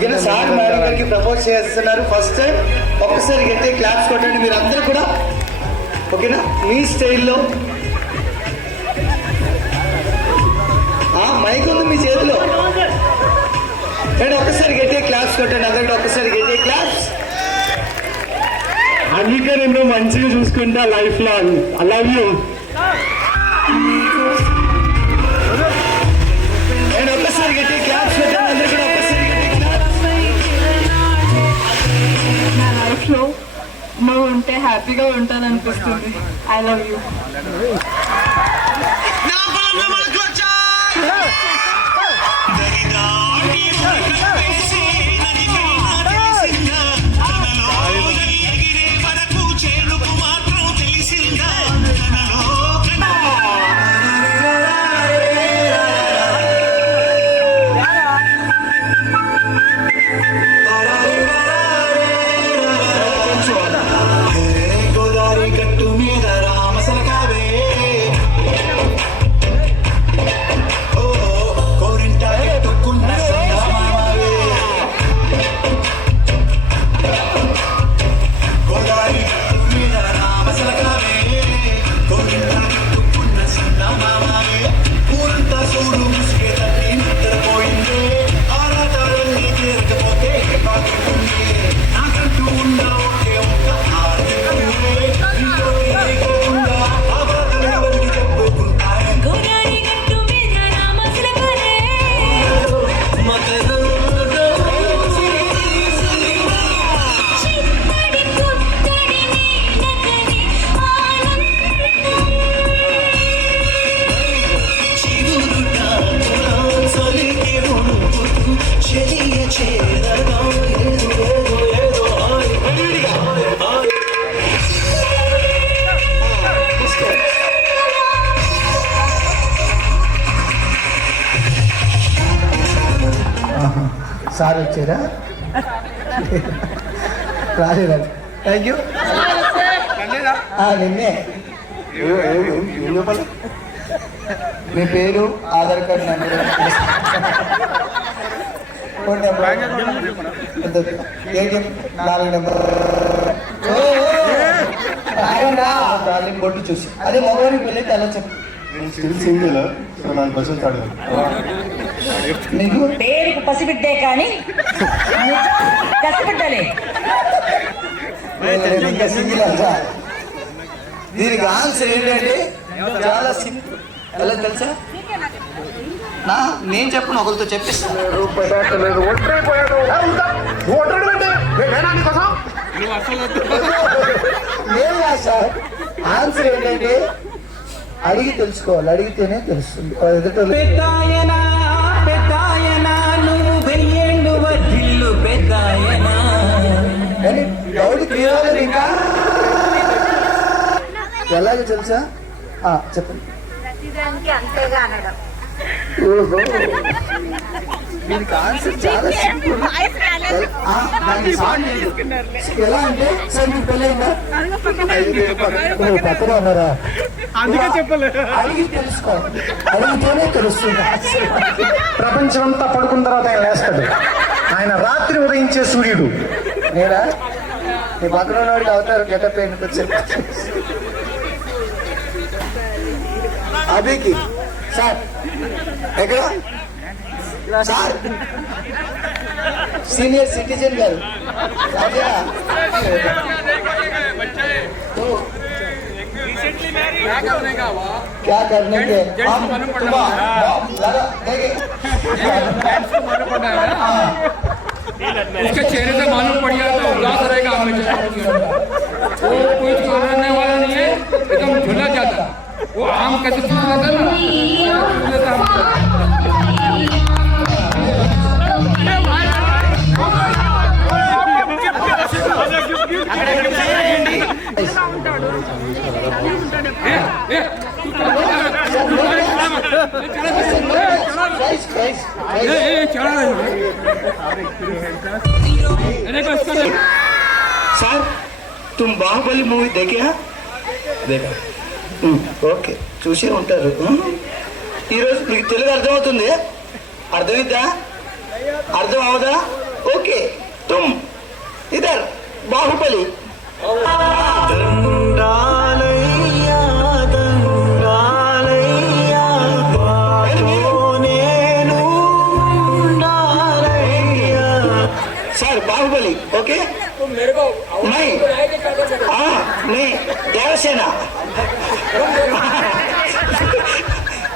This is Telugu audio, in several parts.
ఓకేనా? సార్ మేడం గారికి ప్రపోజ్ చేస్తున్నారు ఫస్ట్ టైం. ఒక్కసారి గట్టి క్లాప్స్ కొట్టండి మీరు అందరూ కూడా. ఓకేనా? మీ స్టైల్లో మైక్ ఉంది మీ చేతిలో. అండ్ ఒక్కసారి గట్టిగా క్లాప్స్ కొట్టండి అందరికీ. ఒక్కసారి గట్టిగా క్లాప్స్. అందుకే నేను మంచిగా చూసుకుంటా లైఫ్ లో. I love you. అండ్ ఒక్కసారి గట్టిగా క్లాప్స్ కొట్టండి అందరూ కూడా. ఒక్కసారి గట్టిగా క్లాప్స్. నా లైఫ్ లో నువ్వు ఉంటే హ్యాపీగా ఉంటాననిపిస్తుంది. I love you. సార్ వచ్చారా? రాలేదా? Thank you. నిన్నే. మీ పేరు, Aadhaar card number, phone number, ATM 4 number బొట్టు చూసి. అదే మగవారికి వెళ్ళి అలా చెప్పు. పేరుకు పసిబిడ్డే కానీ కసిబిడ్డలే. దీనికి ఆన్సర్ ఏంటంటే చాలా సింపుల్. ఎలా తెలుసా? నేను చెప్పను, ఒకరితో చెప్పిస్తాను. సార్ ఆన్సర్ ఏంటంటే అడిగి తెలుసుకోవాలి. అడిగితేనే తెలుస్తుంది. కానీ డౌట్ క్లియర్ అవ్వలేదు ఇంకా. ఎలాగో తెలుసా? చెప్పండి. దీనికి ఆన్సర్ చాలా సింపుల్. ఎలా అంటే సార్ మీకు పెళ్ళైందా? పక్కన ఉన్నారా? అందుకే చెప్పలేదు. అడిగి తెలుసుకోవాలి. అడిగితేనే తెలుస్తుంది. ప్రపంచం అంతా పడుకున్న తర్వాత ఆయన లేస్తాడు. ఆయన రాత్రి ఉదయించే సూర్యుడు. నేనా? నీ పక్కన ఉన్నవాడికి అవుతారు గెటప్ ఏంటి? అభికి సార్ ఎక్కడ? సార్ सीनियर सिटीजन गर्ल तो क्या करने के हम लगा देंगे उसके चेहरे से मालूम पड़ गया तो उदास रहेगा हमेशा। वो कोई करने वाला नहीं है, एकदम झुला जाता। वो आम कैसे चुन लेता ना, सर तुम बाहुबली मूवी देखे हैं? देखा ఓకే చూసే ఉంటారు ఈరోజు మీకు తెలుగు అర్థమవుతుంది అర్థమైందా అర్థం అవదా ओके तुम इधर बाहुबली सर बाहुबली ओके मेरे को नहीं हाँ नहीं देवसेना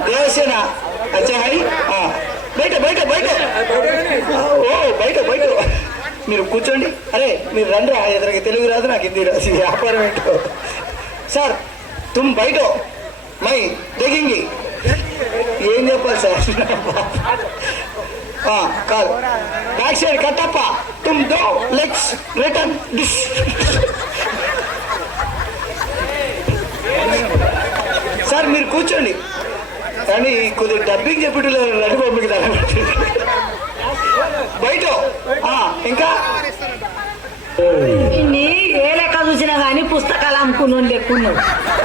देवसेना अच्छा भाई हाँ बैठो बैठो बैठो ఓ బయట బయట మీరు కూర్చోండి అరే మీరు రండి రా ఎదురుగా తెలుగు రాదు నాకు హిందీ రాదు వ్యాపారం ఏంటో సార్ తుమ్ బయట మై దేగింగి ఏం చెప్పాలి సార్ కాదు back side Kattappa Tum though legs return this sir మీరు కూర్చోండి కానీ కొద్దిగా డబ్బింగ్ చెప్పేటప్పుడు రెడీ పంపిస్తాను బయట ఇంకా నీ ఏ లెక్క చూసినా కానీ పుస్తకాలు అమ్ముకున్నాను లెక్కున్నాడు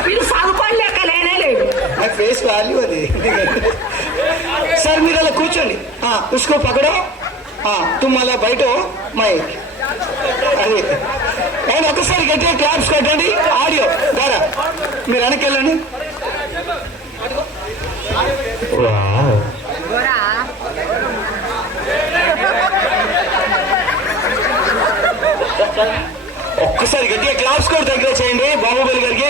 వీడు చదువుకొని లెక్క లేనే లేడు నా ఫేస్ వాల్యూ అది సార్ మీరు అలా కూర్చోండి ఉసుకో పకడో తుమ్ అలా బయట మై అది నేను ఒకసారి గట్టిగా క్లాప్స్ కొట్టండి ఆడియో ద్వారా మీరు వెనకెళ్ళండి ఒక్కసారి గట్టిగా క్లాప్స్ కూడా దగ్గర చేయండి బాహుబలి గారికి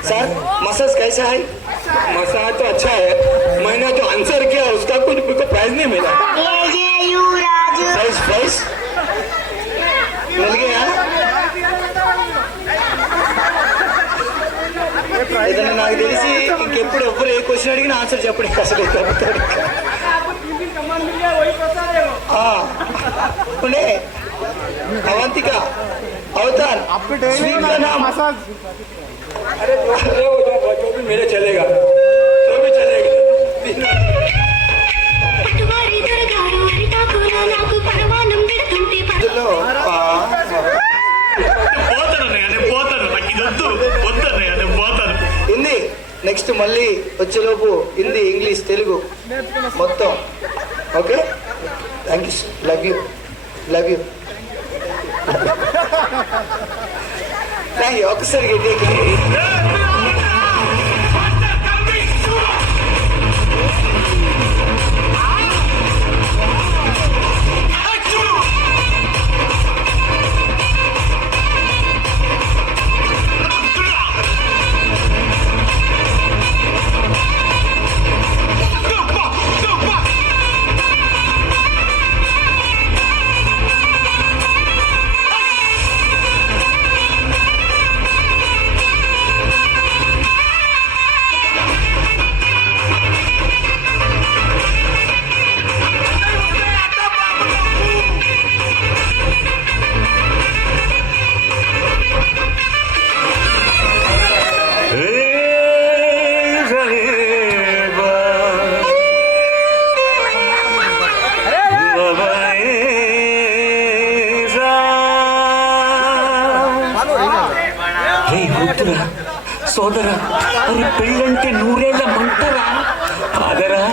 सर मसाज कैसा है? मसाज तो अच्छा है, मैंने जो आंसर किया उसका कुछ को प्राइज नहीं मिला। प्राइज प्राइज मिल गया? ఏదైనా నాకు తెలిసి ఇంకెప్పుడు ఎవ్వరు ఏ క్వశ్చన్ అడిగినా ఆన్సర్ చెప్పండి అసలు पुणे अवंतिका अवतार स्वीट का नाम अरे जो भी मेरे चलेगा, जो भी चलेगा। పట్టువారి దొరగారు అరిటాకులా నాకు పరవానం పెడుతుంటే ఇందులో, హిందీ నెక్స్ట్ మళ్ళీ వచ్చేలోపు హిందీ ఇంగ్లీష్ తెలుగు మొత్తం okay. Thank you, love you, love you, thank you. ఒకసారి సోదరా, అది పెళ్ళంటే నూరేళ్ల మంటరా, బాధరా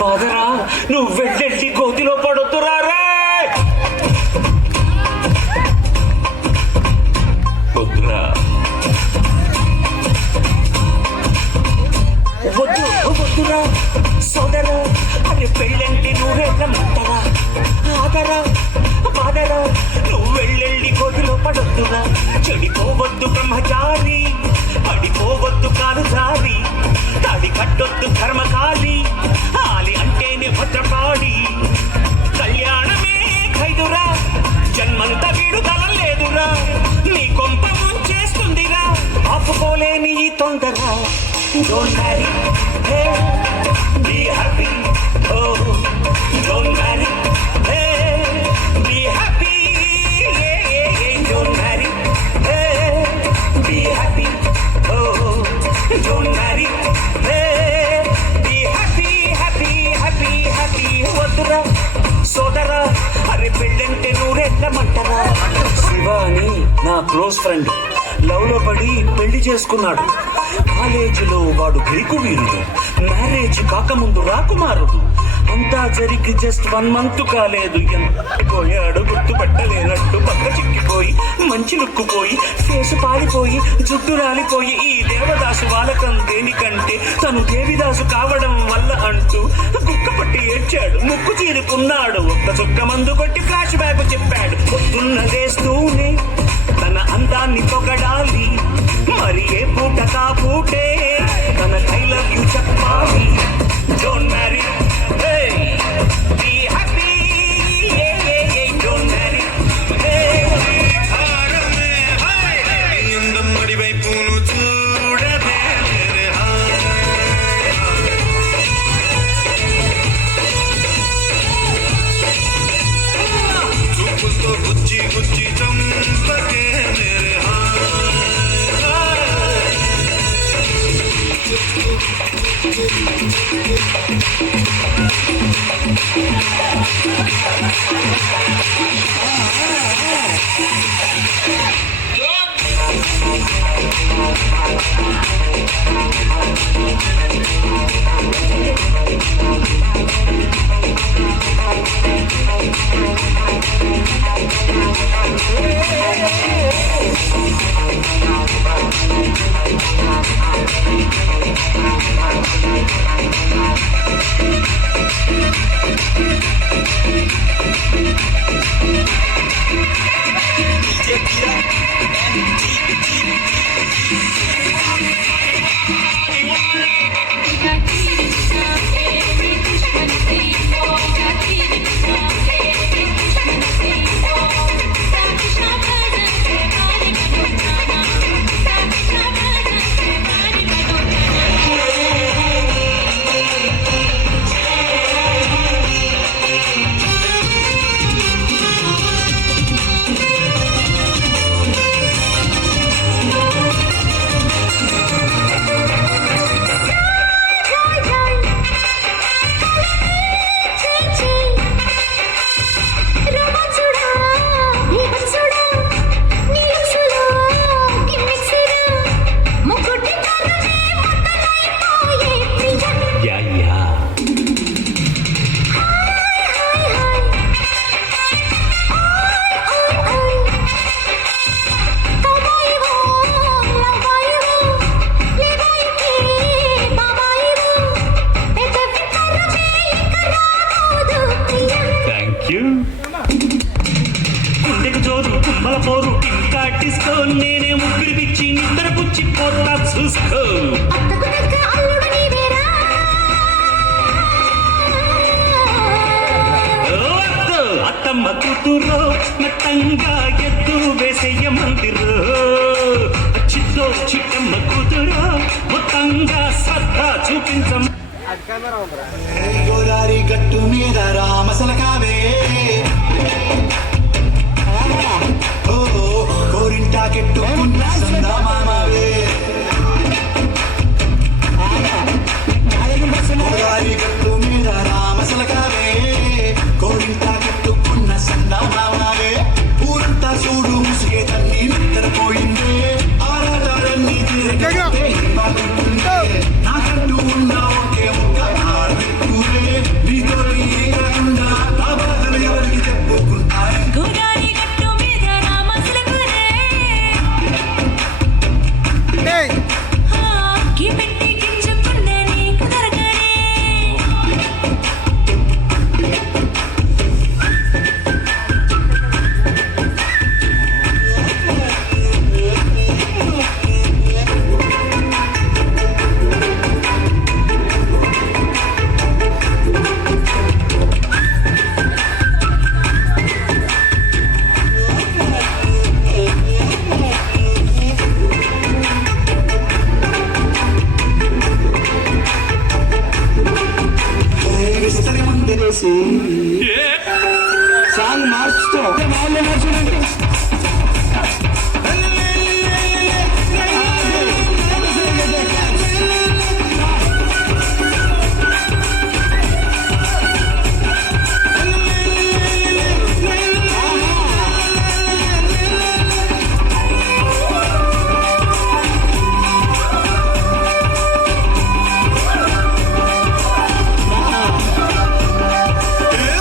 బాధరా, నువ్వు వెళ్ళెళ్ళి గోతిలో పడొద్దురా రే. వద్దురా, వద్దు వద్దురా సోదరా, అది పెళ్ళంటే నూరేళ్ల మంటరా, బాధరా బాధరా, నువ్వు వెళ్ళెళ్ళి గోతిలో పడొద్దురా. చెడిపోవద్దు బ్రహ్మచారి, పడిపోవద్దు కాలు జారి, తాడి కట్టొద్దు కర్మకాలి, ఆలి అంటేనే భద్రపాడి. కళ్యాణమే ఖైదురా, జన్మంత విడుదల లేదురా, నీ కొంప ముంచేస్తుందిరా, ఆపుకోలేని ఈ తొందర. Don't marry, hey, be happy, oh, don't marry, hey, be happy, yeah, yeah, yeah, don't marry, hey, be happy, oh, don't marry, hey, be happy, happy, happy, happy. వద్దురా సోదరా, అరే పెళ్ళంటే నూరెళ్ళమంటరా. శివ అని నా క్లోజ్ ఫ్రెండ్ లవ్ లో పడి పెళ్లి చేసుకున్నాడు. కాలేజీలో వాడు గ్రీకు వీరుడు, మ్యారేజ్ కాకముందు రాకుమారుడు. అంతా జరిగి జస్ట్ 1 month కాలేదు, పోయాడు గుర్తుపట్టలేనట్టు, పక్క చిక్కిపోయి మంచి లుక్కుపోయి, ఫేసు పాలిపోయి, జుట్టు రాలిపోయి, ఈ దేవదాసు వాలకం దేనికంటే తను దేవిదాసు కావడం వల్ల అంటూ గుక్కపట్టి ఏడ్చాడు, ముక్కు చీరుకున్నాడు. ఒక్క చుక్క మందు కొట్టి ఫ్లాష్ బ్యాక్ చెప్పాడు. పొద్దున్నదేస్తూనే తన అందాన్ని పొగడాలి, మరి ఏ పూట కా పూటే తన ఐ లవ్ యూ చెప్పాలి. Don't marry, be happy, yeah, yeah, yeah, don't marry, hey. అందమ్మడి వైపును చూడదే చూపుతో గుచ్చి గుచ్చి చంపకే మేరే Krishna పోతా చూసుకో అత్తకు తగ్గ అల్లుడు నీవేరా వద్దు అత్తమ్మ కూతురు మట్టంగా ఎద్దు వేసేయ మందిరు చిత్తో చిట్టమ్మ కూతురు మొత్తంగా శ్రద్ధ చూపించమ్మ గోదారి గట్టు మీద రామసలకావే ఓ కోరింటా కెట్టుకున్న సందమామవే గోదారి గట్టు మీద రామసలకావే కోరింటా కెట్టుకున్న సందమామవే ఊరంతా చూడు ముసిగే తన్ని నిద్రపోయిందే ఆరాటాలన్నీ తిరగట్టే నాకంటూ ఉన్న ఒకే ముక్క ఆడుకునే నీతో కాకుండా నా బాధలు ఎవరికి చెప్పుకుంటారు గోదారి గట్టు మీద రామసలకురే కి పెట్టి గింజుకున్న నీకు దొరకనే విస్తరి ముందేసి సాంగ్ మార్చుతాం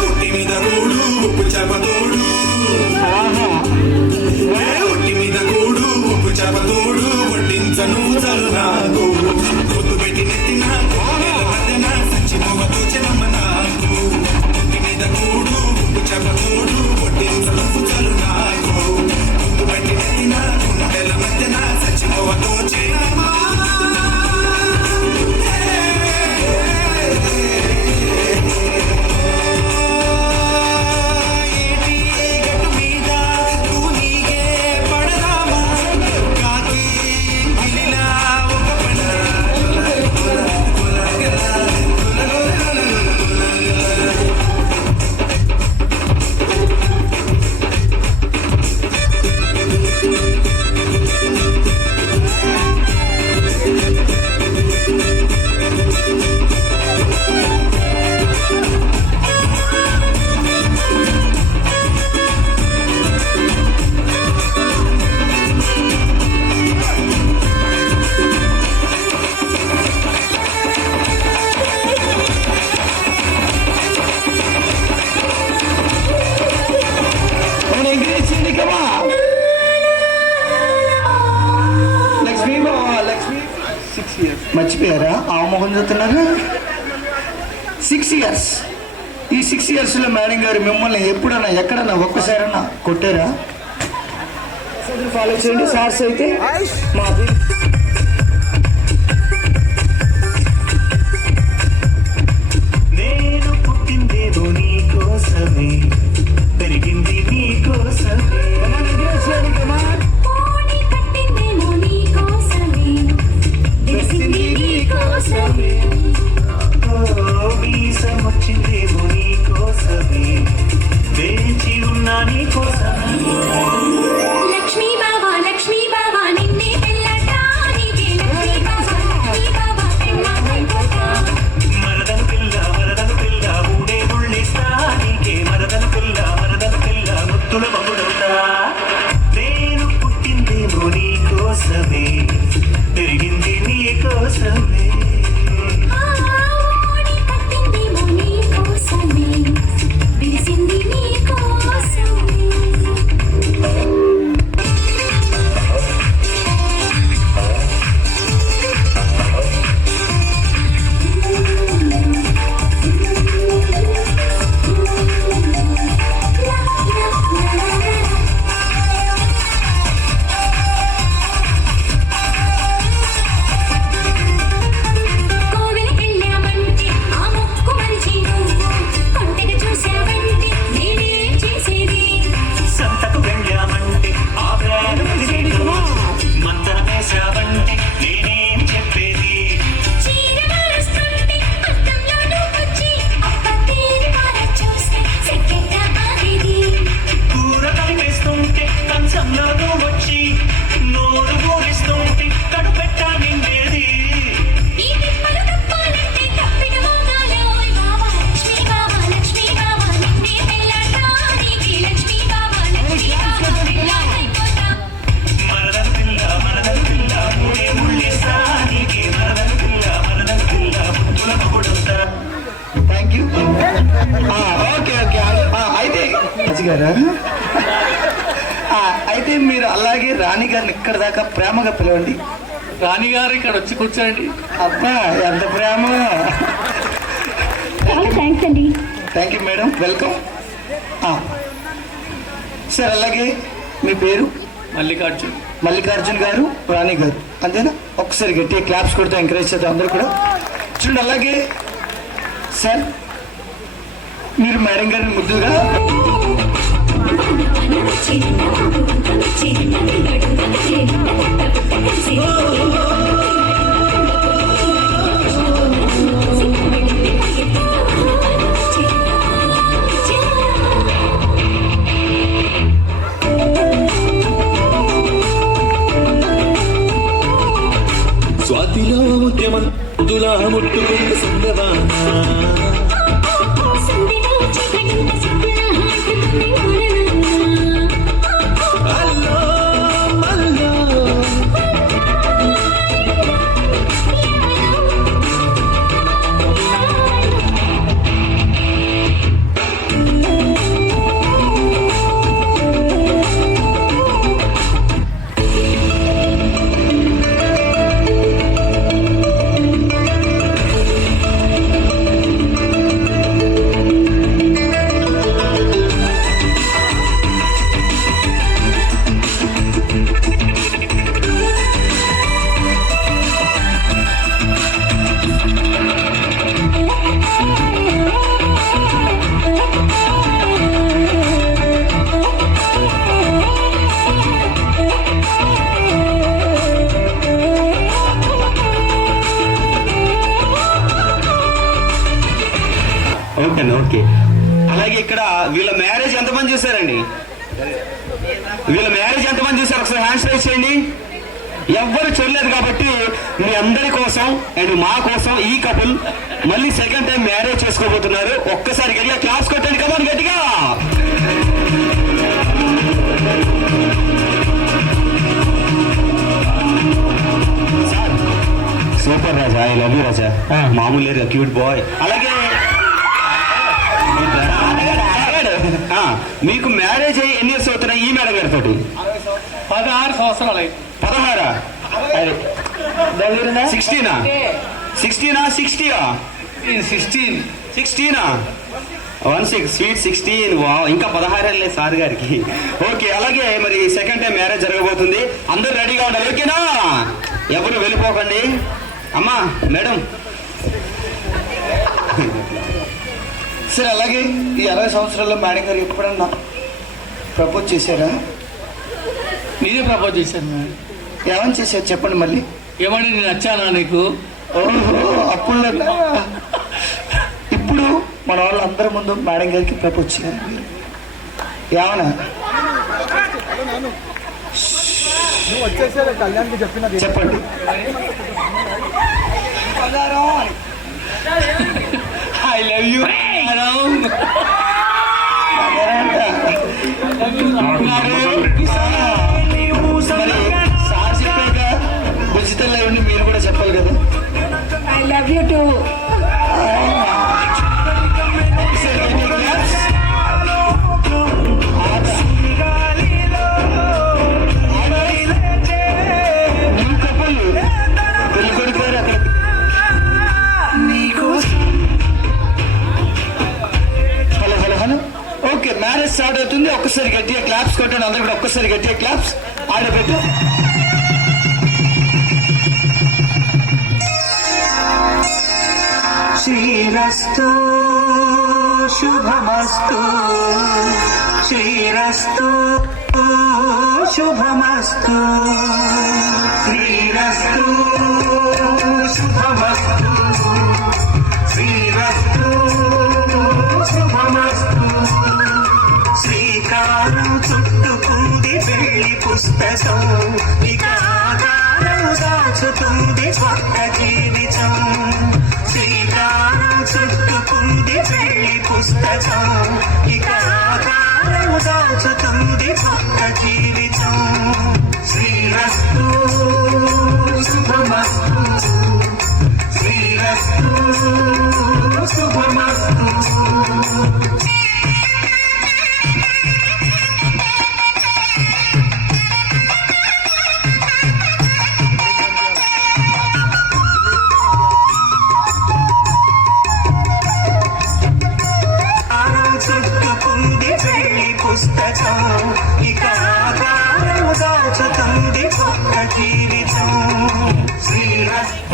ఉట్టి మీద కూడు ఉప్పు చేపతోడు ఉట్టి మీద కూడు ఉప్పు చేపతోడు వడ్డించను చలు నాకు పొద్దు పెట్టి నెత్తిన మధ్యన సంచి మొగతో చెనమ్మ నాకు ఉట్టి మీద కూడు ఉప్పు చేపతోడు వడ్డించను చలు నాకు పొద్దు పెట్టి నెత్తిన గుండెల మధ్యన సంచి మొగతో చెనమ్మ మర్చిపోయారా ఆ మొహం చూస్తున్నారా 6 years ఈ 6 years లో మేడం గారు మిమ్మల్ని ఎప్పుడన్నా ఎక్కడన్నా ఒక్కసారన్నా కొట్టారా ఫాలో చేయండి సార్స్ అయితే మా నేను పుట్టిందేదో నీ కోసమే పెరిగింది నీ కోసమే పోనీ కట్టిందేమో నీ కోసమే తెలిసింది నీ కోసమే వీసం వచ్చిందేమో నీ కోసమే వేచి ఉన్నా నీ కోసమే లక్ష్మీ బావా నిన్నే పెళ్ళటానికి లక్ష్మీ బావా పెళ్ళాకైపోతా మరదల పిల్ల ఊడే ఉళ్ళిస్తానికే మరదల పిల్ల ముత్తుల బొమ్మడుతా నేను పుట్టిందేమో నీ కోసమే పెరిగింది నీ కోసమే పోనీ కట్టిందేమో నీ కోసమే తెలిసింది నీ కోసమే గారా? అయితే మీరు అలాగే రాణి గారిని ఇక్కడ దాకా ప్రేమగా పిలవండి. రాణి గారు ఇక్కడ వచ్చి కూర్చోండి. అబ్బా ఎంత ప్రేమ. థ్యాంక్స్ అండి. Thank you madam, welcome. Sir అలాగే మీ పేరు? మల్లికార్జున్. మల్లికార్జున్ గారు, రాణి గారు, అంతేనా? ఒకసారి గట్టిగా క్లాప్స్ కొడితే ఎంకరేజ్ చేద్దాం అందరూ కూడా. చూడండి అలాగే సార్ మీరు మేడం గారిని ముద్దుగా స్వాతిలో ముఖ్యమంతులా ముట్టుకుంటే సుందరవానా ఓకే. అలాగే ఇక్కడ వీళ్ళ మ్యారేజ్ ఎంతమంది చూసారండి? వీళ్ళ మ్యారేజ్ ఎంతమంది చూసారు? ఒకసారి హ్యాండ్స్ రైజ్ చేయండి. ఎవ్వరు చూడలేదు కాబట్టి మీ అందరి కోసం అండ్ మా కోసం ఈ కపుల్ మళ్ళీ సెకండ్ టైం మ్యారేజ్ చేసుకోబోతున్నారు. ఒక్కసారి గట్టిగా క్లాస్ కొట్టండి కదా గట్టిగా. Super Raja, I love you Raja. మామూలు లేదు, క్యూట్ బాయ్. అలాగే మీకు మ్యారేజ్ అయ్యి ఎన్ని ఇయర్స్ అవుతున్నాయి ఈ మేడం గారితో? 16 సంవత్సరాలు. 16? 16? 16 వా, ఇంకా 16 లేదు సార్ గారికి. ఓకే, అలాగే మరి సెకండ్ టైం మ్యారేజ్ జరగబోతుంది. అందరూ రెడీగా ఉండాలి, ఓకేనా? ఎవరు వెళ్ళిపోకండి. అమ్మా మేడం సరే. అలాగే ఈ 60 సంవత్సరాల్లో మేడం గారు ఎప్పుడన్నా ప్రపోజ్ చేశారా? నేనే ప్రపోజ్ చేశాను మేడం. ఏమని చేశారు చెప్పండి మళ్ళీ. ఏమని, నేను నచ్చానా నీకు? ఓహో, అప్పుడు ఇప్పుడు మన వాళ్ళు అందరి ముందు మేడం గారికి ప్రపోజ్ చేయాలి. ఏమన్నా చెప్పండి. I love you. సార్ చెప్పాక ఉచితంలో ఉండి మీరు కూడా చెప్పాలి కదా. I love you two. Okay, marriage start అవుతుంది. ఒక్కసారి గట్టిగా క్లాప్స్ కొట్టండి అందరూ కూడా. ఒక్కసారి గట్టిగా క్లాప్స్ ఆడబెట్టు. శ్రీరస్తు శుభమస్తు, శ్రీరస్తు శుభమస్తు, శ్రీరస్తు శుభమస్తు, శ్రీరస్తు శుభమస్తు. శ్రీకారం చుట్టుకుంది పెళ్లి పుస్తకం, ఇక ఆకారం దాచుతుంది కొత్త జీవితం. శ్రీకారం చుట్టుకుంది పెళ్లి పుస్తకం, ఇక ఆకారం దాచుతుంది కొత్త జీవితం. శ్రీరస్తు శుభమస్తు, శ్రీరస్తు శుభమస్తు.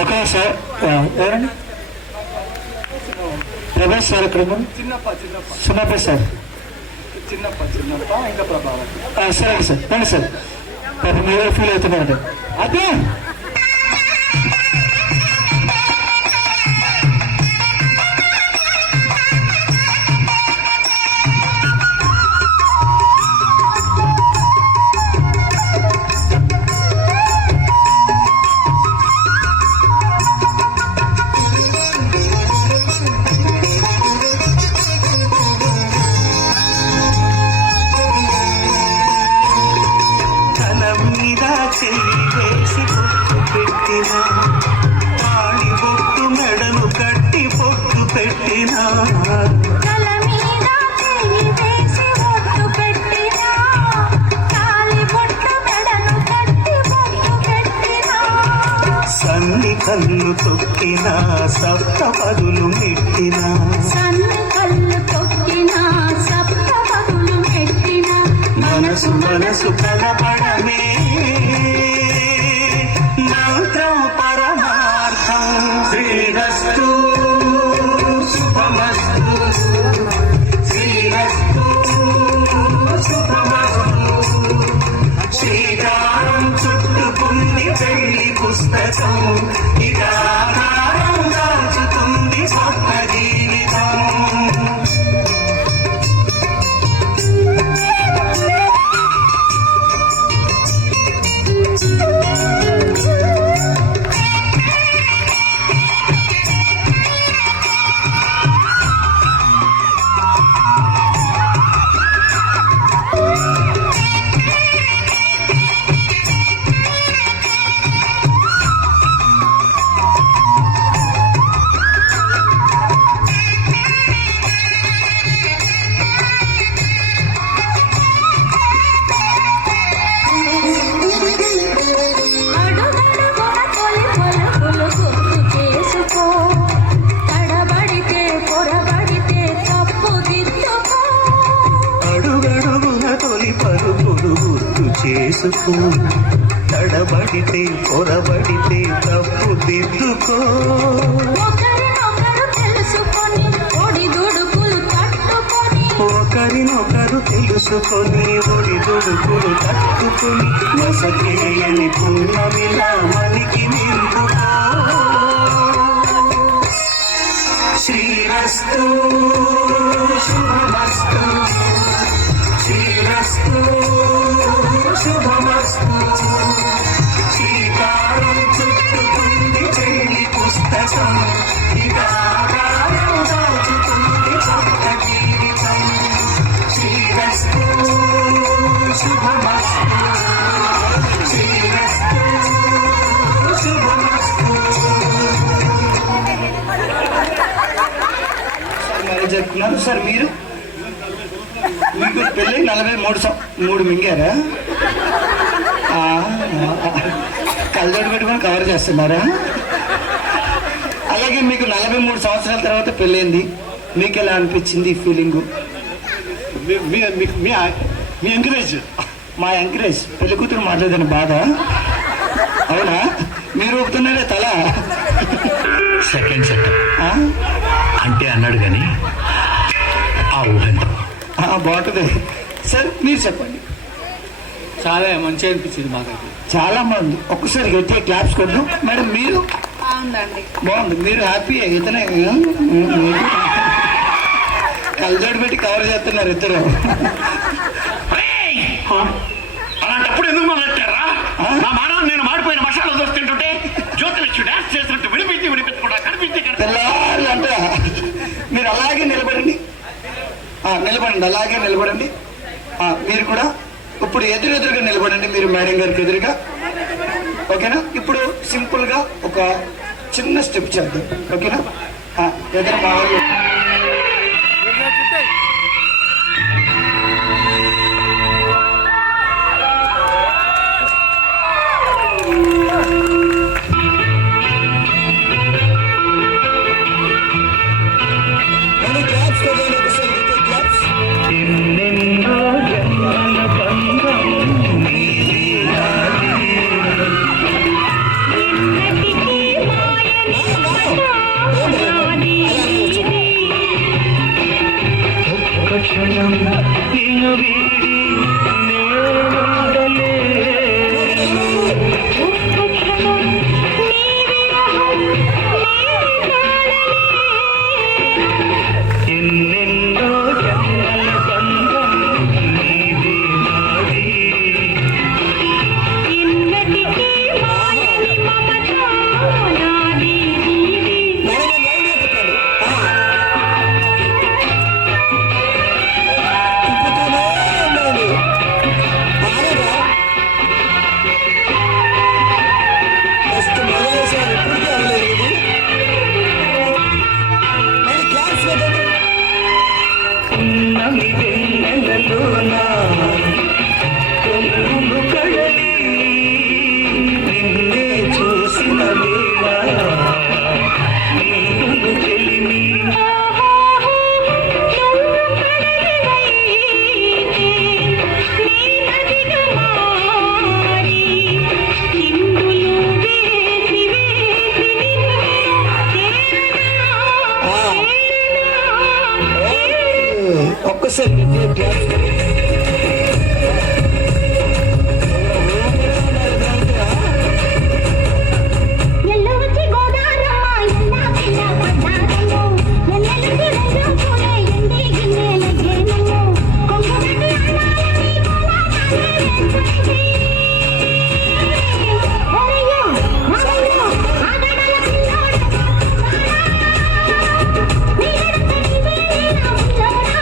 ఓకే సార్ ఎవరండి ప్రభాస్ సార్ ఇక్కడ చిన్నప్ప సార్ ఇంకా ప్రభావం సరే సార్ రండి సార్ పాప మీరు ఫీల్ అవుతున్నారండి అదే తల మీద చెయ్యి వేసి ఒట్టు పెట్టినా తాళి బొట్టు మెడను కట్టి బొట్టు పెట్టినా సన్ని కళ్ళు తొక్కిన సప్త పదులు మెట్టిన సన్ను కళ్ళు తొక్కినా సప్త పదులు పెట్టినా మనసు మనసు కలపడమే మంత్రం పరమార్థం శ్రీరస్తు శుభమస్తు శ్రీరస్తు శుభమస్తు శ్రీకారం చుట్టుకుంది పెళ్లి పుస్తకం ఇక ఆధారం దాచుతుంది స్వప్న జీవితం అడుగడుగున తొలి పలుకులు గుర్తు చేసుకో తడబడితే పొరబడితే తప్పు దిద్దుకో అడుగడుగున తొలి పలుకులు గుర్తు చేసుకో తడబడితే పొరబడితే తప్పు దిద్దుకో ఒకరినొకరు తెలుసుకొని ఒడిదుడుకులు తట్టుకొని ఒకరినొకరు తెలుసుకొని ఒడిదుడుకులు తట్టుకొని మసకేయని పుణ్యమిలా మనకి నిండుకో శ్రీరస్తు శుభమస్తు శ్రీరస్తు శుభమస్తు శ్రీకారం చుట్టుకుంది చెల్లి పుస్తకం ఇక ఆధారం దాచుతుంది కొత్త జీవితం శ్రీరస్తు శుభమస్తు శ్రీరస్తు శుభమస్తు మ్యారేజ్ జరుపుకున్నారు సార్ మీరు మీకు పెళ్ళి 43 మింగారా కళ్ళజోడు పెట్టుకొని కవర్ చేస్తున్నారా అలాగే మీకు 43 సంవత్సరాల తర్వాత పెళ్ళైంది మీకు ఎలా అనిపించింది ఈ ఫీలింగు మీ ఎంకరేజ్ మా ఎంకరేజ్ పెళ్లి కూతురు మాట్లాడదని బాధ అవునా మీరు ఊపుతున్నారే తల సెకండ్ సెట్ అంటే అన్నాడు కానీ ఆ ఊహంత బాగుంటుంది సార్ మీరు చెప్పండి చాలా మంచిగా అనిపించింది మాకైతే చాలా మంది ఒక్కసారి గట్టిగా క్లాప్స్ కొద్దాం మేడం మీరు బాగుందండి బాగుంది మీరు హ్యాపీ ఇతనే కళ్ళజోడు పెట్టి కవర్ చేస్తున్నారు ఇద్దరు అలాంటప్పుడు ఎందుకు మొదలెట్టారా నా మానవ నేను మాడిపోయిన మసాలా దోశ తింటుంటే జ్యోతిలక్ష్మి డాన్స్ చేస్తున్నట్టు వినిపించకుండా కనిపించి తెల్లారి అంట మీరు అలాగే నిలబడండి నిలబడండి అలాగే నిలబడండి మీరు కూడా ఇప్పుడు ఎదురుగా నిలబడండి మీరు మేడం గారికి ఎదురుగా ఓకేనా ఇప్పుడు సింపుల్గా ఒక చిన్న స్టెప్ చేద్దాం ఓకేనా ఎదురు మా వాళ్ళు క్లాప్స్ కొద్దాం ఒకసారి క్లాప్స్ ఎన్నెన్నో జన్మల బంధం ఎన్నటికీ ఎల్లవచ్చి గోదారమ్మ ఎల్లా పిల్ల పడ్డారమ్మో ఎల్లెల్లి రెండు పూలే ఎండి గిన్నెల జేనమ్మో కొంగుగట్టి అన్నాలని కోలాటాలే వేస్తుంది ఒరయ్యో మగయ్యో ఆగడల పిల్లోడా నీగడతడి వేలిన పిల్లోడా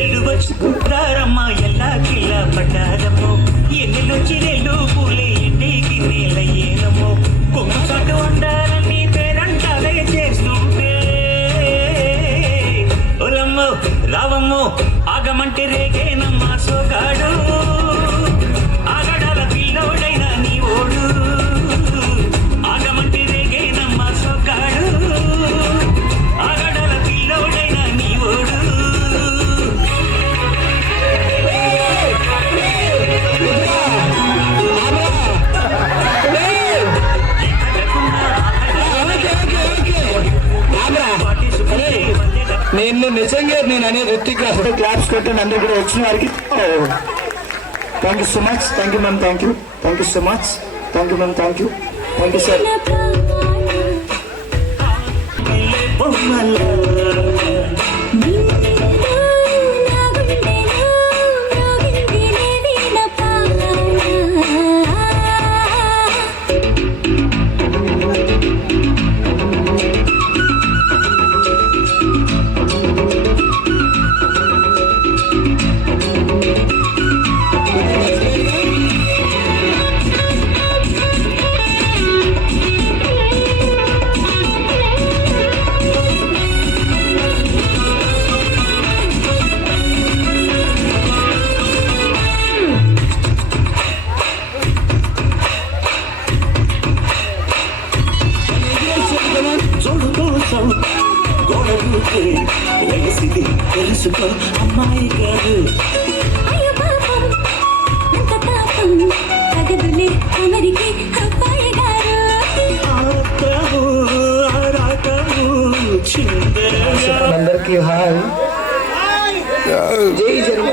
ఎల్లు వచ్చి పుట్టారమ్మ ఎల్లా కిల్ల పడ్డారమ్మో ఎన్నెలొచ్చి నెల్లు పూలే ఎండికి నేలయ్యేనమ్మో కొమ్ము చాటు ఉండాలని పేరంటాలే చేస్తుంటే ఒలమ్మో రావమ్మో ఆగమంటే రేగేనమ్మా సోగాడు ఆగడాల పిల్లోడైనా నీ ఓడు ఆగమంటే రేగేనమ్మా సోగాడు ఆగడాల పిల్లోడైనా నీ ఓడు నేను నిజంగా నేను అనేది రిత్విక్ రాష్ట్ర క్లాప్స్ కొట్టాను అందరూ కూడా వచ్చిన వారికి thank you so much thank you ma'am thank you so much thank you ma'am thank you sir వయసిది తెలుసుకో అమ్మాయి కాదు అయ్యో పాపం అంత తాపం తగదులే అమరికి అబ్బాయి గారు ఆటము ఆరాటము చిందరగా అందరికీ హాయ్ జై జరు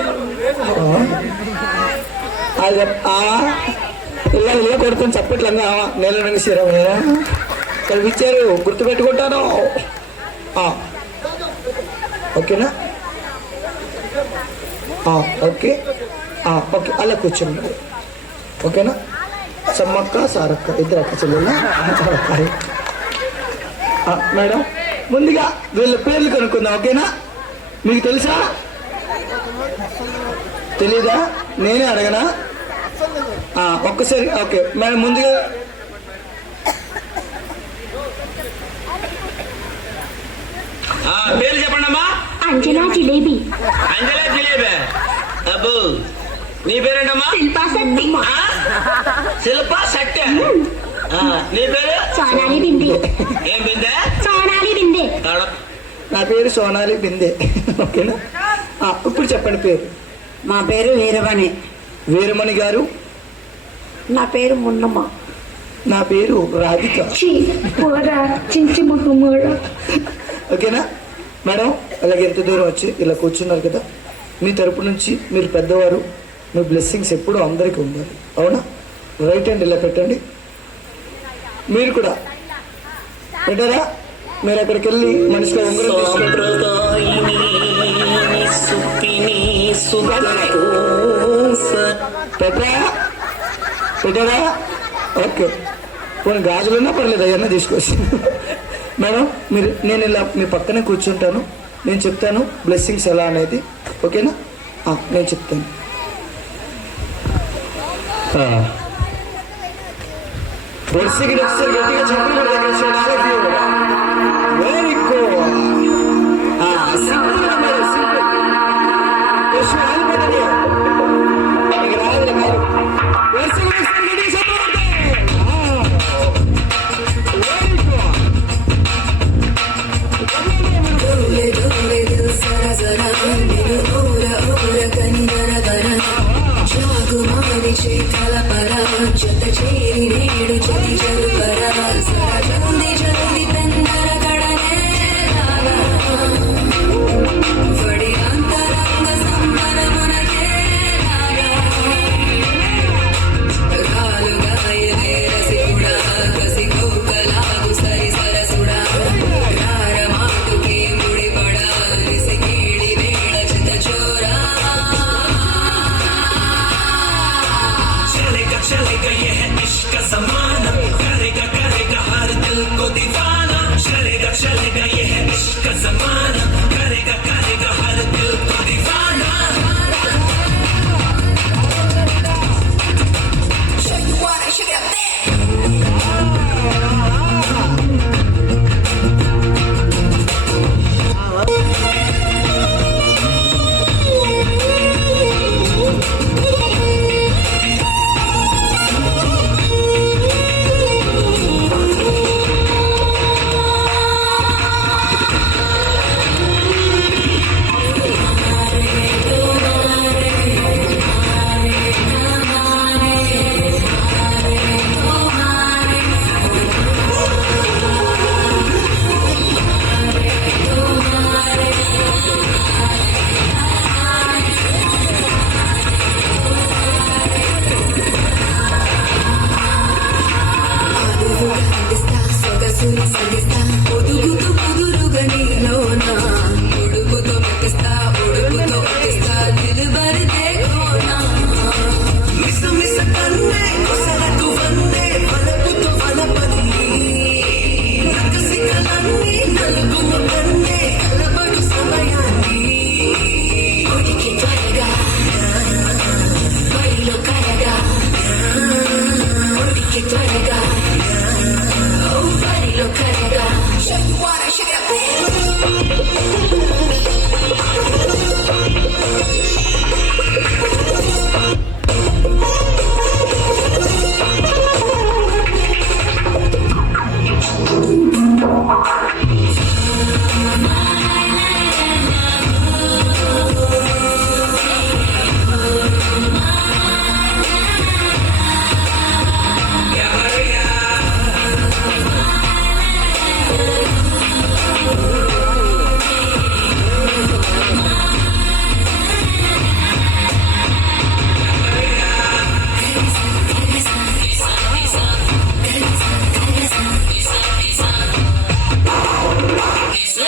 ఇలా కొడుకొని చప్పట్లంగా నెల నడిచారా చదివించారు గుర్తుపెట్టుకుంటాను ఓకేనా ఓకే ఓకే అలా కూర్చోండి ఓకేనా సమ్మక్క సారక్క ఇద్దరు అక్క చెల్లెలా మేడం ముందుగా వీళ్ళ పేర్లు కనుక్కుందాం ఓకేనా మీకు తెలుసా తెలీదా నేనే అడగనా ఒక్కసారి ఓకే మేడం ముందుగా పేరు చెప్పండి అమ్మా అంజనా జిలేబీ అంజలా జిలేబే అబ్బో నీ పేరేంటమ్మా శిల్పా శక్తి శిల్పా శక్తి నీ పేరు సోనాలి బిందే ఏం బిందే సోనాలి బిందే నా పేరు సోనాలి బిందే ఓకేనా ఇప్పుడు చెప్పండి పేరు మా పేరు వీరమణి. వీరమణి గారు. నా పేరు మున్నమ్మ. నా పేరు రాధిక. ఓకేనా మేడం? అలాగే ఎంత దూరం వచ్చి ఇలా కూర్చున్నారు కదా, మీ తరపు నుంచి మీరు పెద్దవారు, మీ బ్లెస్సింగ్స్ ఎప్పుడూ అందరికీ ఉండాలి. అవునా? రైట్ హ్యాండ్ ఇలా పెట్టండి. మీరు కూడా పెట్టారా? మీరు అక్కడికి వెళ్ళి మనిషిలో ఉంగరం పెట్టారా? ఓకే, కొన్ని గాజులున్నా పర్లేదు, అవన్నీ తీసుకొచ్చి. మేడం మీరు, నేను ఇలా మీ పక్కనే కూర్చుంటాను, నేను చెప్తాను బ్లెస్సింగ్స్ ఎలా అనేది. ఓకేనా? నేను చెప్తాను. గట్టిగా చెప్పండి. Very good. జత చేరి నేడు జతి జరుపరా జల్ది జల్ది పెందర కడనే का जमाना करेगा करेगा हर दिल को दीवाना Show you what I shake it up there. సొగసుని సగిస్తా ఒదుగుతూ కుదురుగా నీలోనా ఉడుకుతో మెప్పిస్తా ఉడుకుతో ఒప్పిస్తా దిల్బరి దేఖోనా మిస మిస కన్నే కొసలకు వన్నే వలపుతో వలపని నకసికలన్నీ నలుగుమ కన్నే కలబడు సమయాన్ని ఉడికి త్వరగా బయలు కరగా ఉడికి త్వరగా బయలు కరగా Show you what I shake it up there.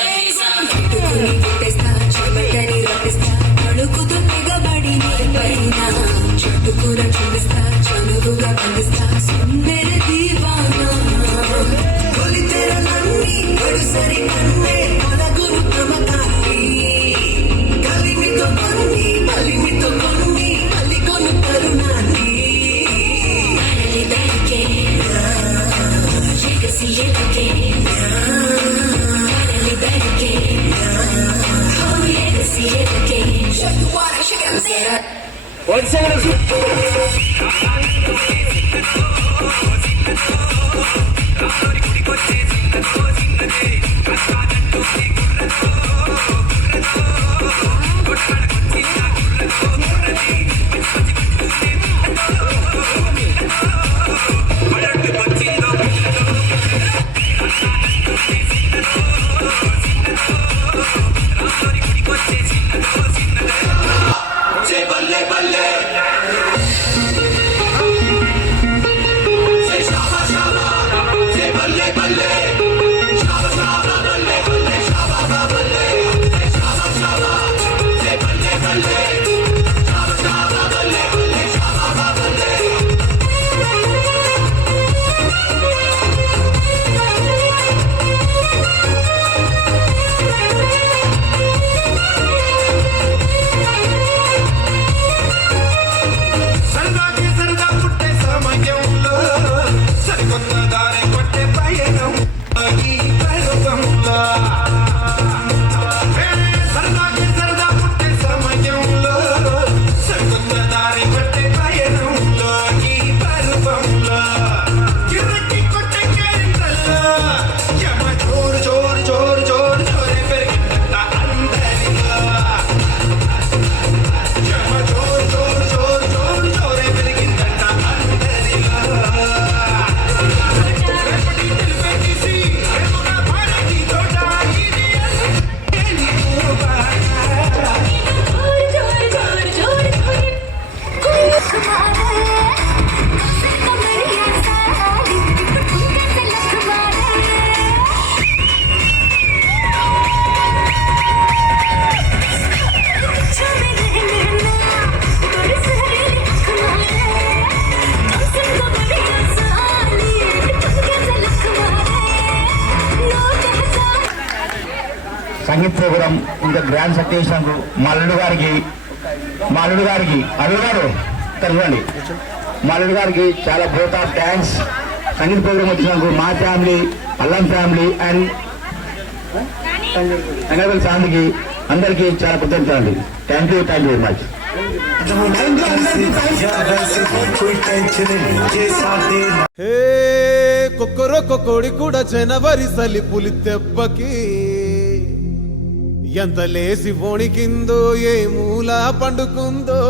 చుట్టుకుని పుట్టేస్తా చెమటని రప్పిస్తా అడుగుతూ తెగబడి పైన చుట్టుకూర చూపిస్తా చనువుగా బంధిస్తా సుందర దీవానా తొలి తెరలన్నీ గడుసరి కన్నే పొలగును ప్రమకాన్ని కలిమితో కొన్ని బలిమితో కొన్ని అలిగొను తరుణాన్ని మనలి దరికే ఎగసి ఎదకే మనలి దరికే ఎగసి ఎదకే Show you what I shake it up there. Say balle balle Say shaba shaba Say balle balle Shaba shaba balle balle shaba balle Say shaba shaba Say balle balle Shaba shaba balle balle shaba balle సరదాకి సరదా పుట్టే సమయంలో సరికొత్త దారి పట్టే పయనం ఈ పర్వంలో సరదాకి సరదా పుట్టే సమయంలో సరికొత్త దారి పట్టే పయనంలో ఈ పర్వంలో కిర్రకి కొట్టే కేరింతల్లో యమ జోరు జోరు జోరు జోరు జోరే పెరిగిందట అందరిలో యమ జోరు జోరు జోరు జోరు జోరే పెరిగిందట అందరిలో రేపటి తెలిపెట్టేసి రేపుగా పాడకి తోట ఇది అని జోడి జోడి జోడి జోడి సంగీత ప్రోగ్రాం ఇంత గ్రాండ్ సెట్ చేసినందుకు మా అల్లుడు గారికి అల్లుడు గారు తెలియండి మా అల్లుడు గారికి చాలా బోత్ ఆఫ్ థ్యాంక్స్. సంగీత ప్రోగ్రాం వచ్చినందుకు మా ఫ్యామిలీ, అల్లం ఫ్యామిలీ అండ్ సంగీత ఫ్యామిలీకి అందరికీ చాలా కృతజ్ఞతలు అండి. Thank you very much. హే కొక్కరొక్క కోడి కూడా జనవరి సలి పులి దెబ్బకి ఎంత లేసి వణికిందో ఏ మూల పండుకుందో.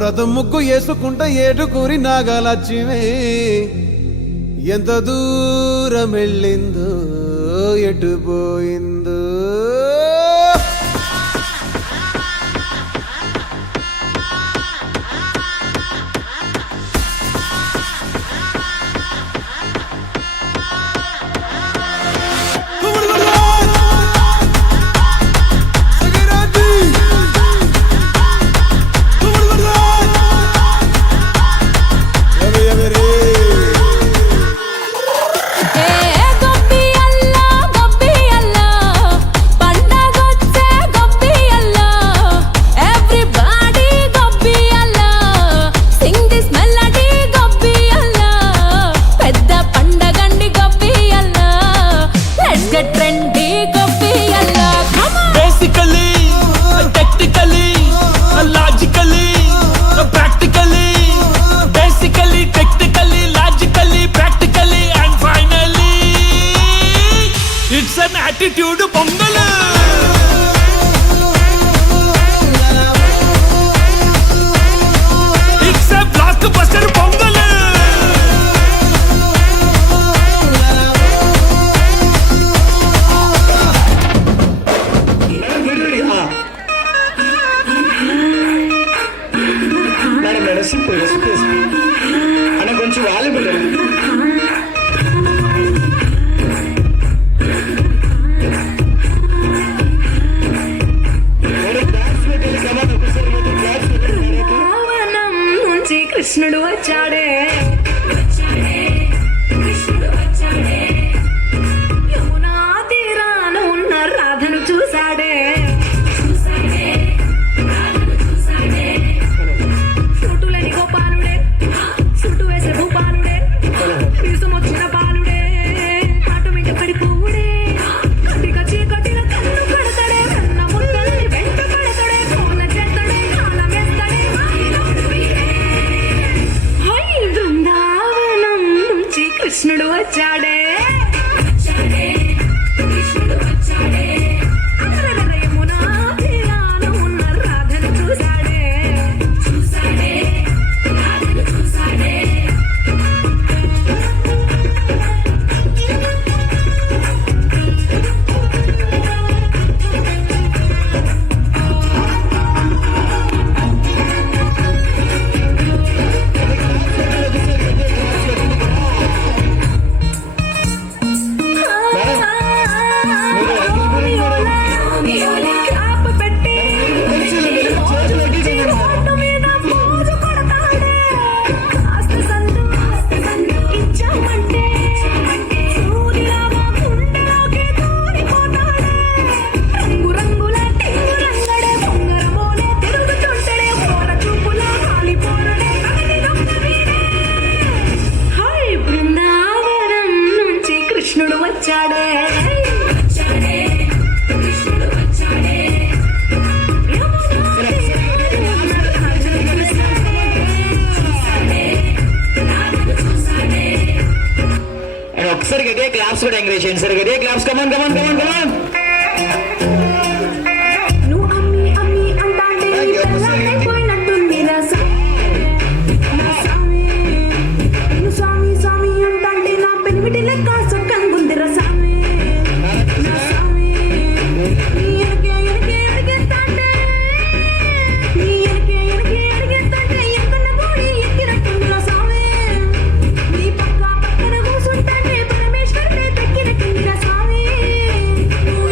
రథం ముగ్గు వేసుకుంట ఏడుకూరి నాగలక్ష్మి ఎంత దూరం వెళ్ళిందో ఎటు పోయిందో. attitude pongal it's a block buster pongal. Madam simple అన్న కొంచెం వాళ్ళు పెట్టండి. కృష్ణుడు వచ్చాడే యమునా తీరాన ఉన్న రాధను చూశాడే సుటులని గోపాలుడే సుటు వేసే భూపాలుడే తీసుమొచ్చిన బాలుడే అటు మీద పడిపోవుడే కటిక చీకటిన కన్ను కడతాడే కన్న ముద్దల్ని వెంట పడతాడే కోన చేస్తాడే కాలం వేస్తాడే బృందావనం నుంచి కృష్ణుడు వచ్చాడే యమునా తీరాన ఉన్న రాధను చూశాడే క్లాప్ పెట్టి రోడ్డు మీద మోజు కొడతాడే ఆస్తి సందు ఇచ్చామంటే సూర్యులాగా గుండెలోకి దూరిపోతాడే రంగు రంగుల టింగు రంగడే బొంగరమోనే తిరుగుతుంటడే పోర చూపులా కాలిపోరడే హై బృందావనం నుంచి కృష్ణుడు వచ్చాడే ఒకసారి గట్టిగా క్లాప్స్ కూడా ఎంకరేజ్ చేయండి సార్. గట్టిగా క్లాప్స్ కమాన్ కమాన్ కమాన్ కమాన్. నువ్వు అమ్మి అమ్మి అంటాంటే పోయినట్టుంది నా స్వామి నువ్వు స్వామి స్వామి అంటాంటే నా పెనిమిటి లెక్క సొక్కంగుందిరా స్వామి నా స్వామి నీ ఎనకే ఎరిగేస్తాంటే ఎక్కన్న కోడి ఎక్కినట్టుందిరా స్వామి నీ పక్కన కూసుంటాంటే పరమేశ్వరుడే దక్కినట్టుందిరా స్వామి నువ్వు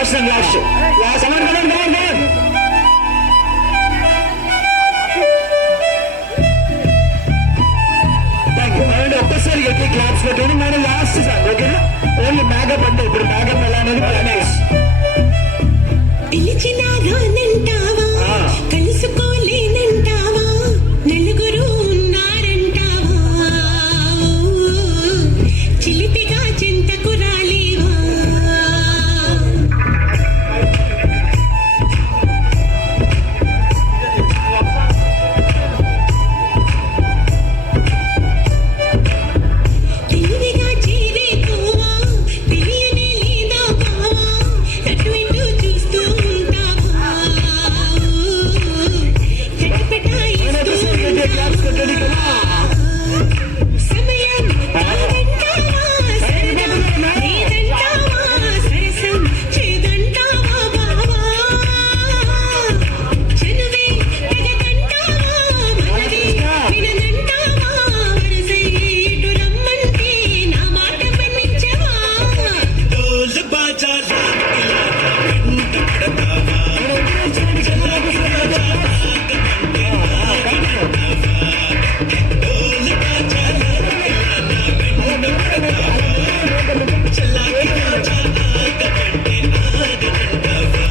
last last last thank you. And ఒక్కసారి గట్టి క్లాప్స్ పెట్టండి. మన లాస్ట్ సార్ ఓకేనా? ఓన్లీ మేకప్ అంటే ఇప్పుడు మేకప్ ఎలా అనేది క్లైమాక్స్. పిలిచినా రానంటావా, కలుసుకోలేనంటావా, నలుగురు ఉన్నారంటావా, చిలిపిగా చెంతకు రాలేవా. తెలివిగా చేరే తోవా, తెలియనే లేదా బావా, అటు ఇటు చూస్తూ ఉంటావా, చటపటాయిస్తూ ఉంటావా. సమయం కాదంటావా, సరదా లేదంటావా, సరసం చేదంటావా బావా, చనువే తెగదంటావా, మనవే విననంటావా, వరసై ఇటు రమ్మంటే నా మాట మన్నించవా. డోలు బాజా రాగిలా వెంట పడతావా డోలు బాజా రాగిలా వెంట పడతావా చల్లాకి రాజా ఆగమంటే ఆగమంటావా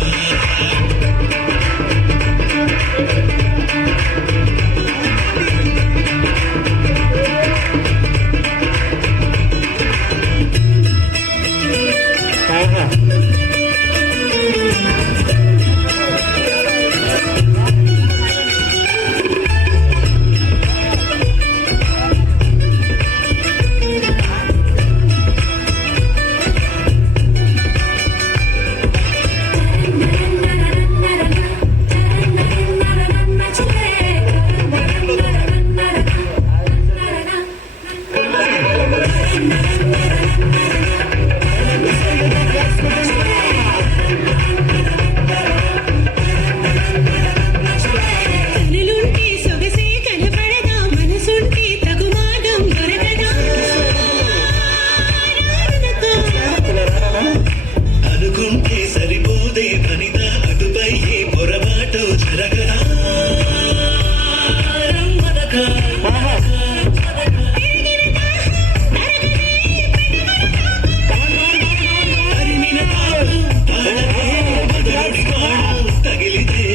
కనులుంటే సొగసే కనపడదా, మనసుంటే తగు మార్గం దొరకదా. అనుకుంటే సరిపోదే పనిదా అటుపై ఏ పొరపాటు జరగదా రమ్మనగా తరిమిన తాడు తాడకే మొదలుడిగా తగిలితే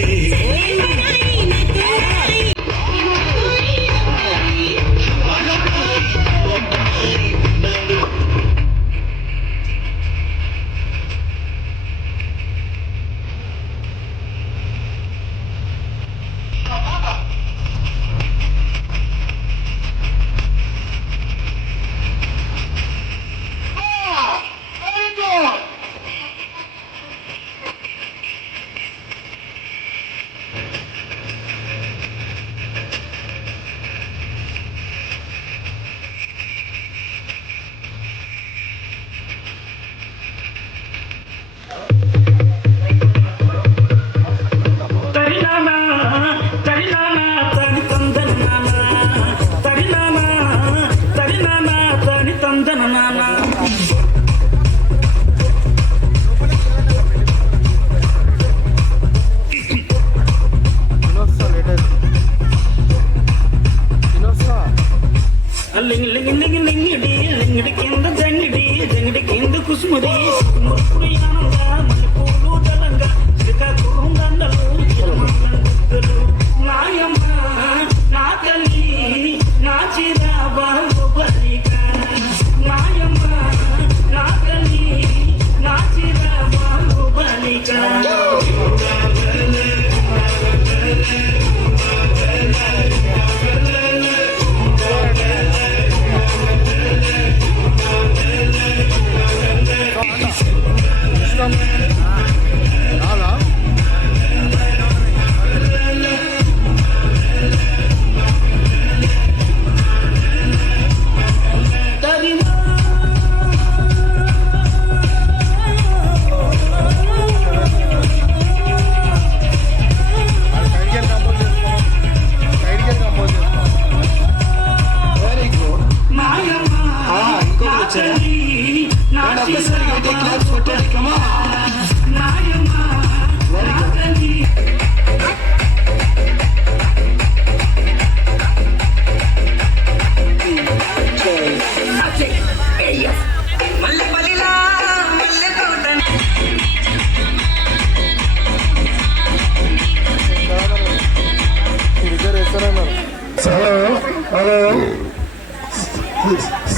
హలో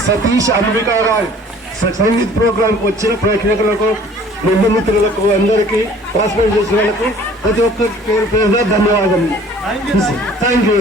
సతీష్ అంబికారాయ్ సంగీత్ ప్రోగ్రాంకి వచ్చిన ప్రేక్షకులకు బంధుమిత్రులకు అందరికీ పార్టిసిపేట్ చేసిన వాళ్ళకు ప్రతి ఒక్కరికి పేరు పేరుగా ధన్యవాదాలు. Thank you.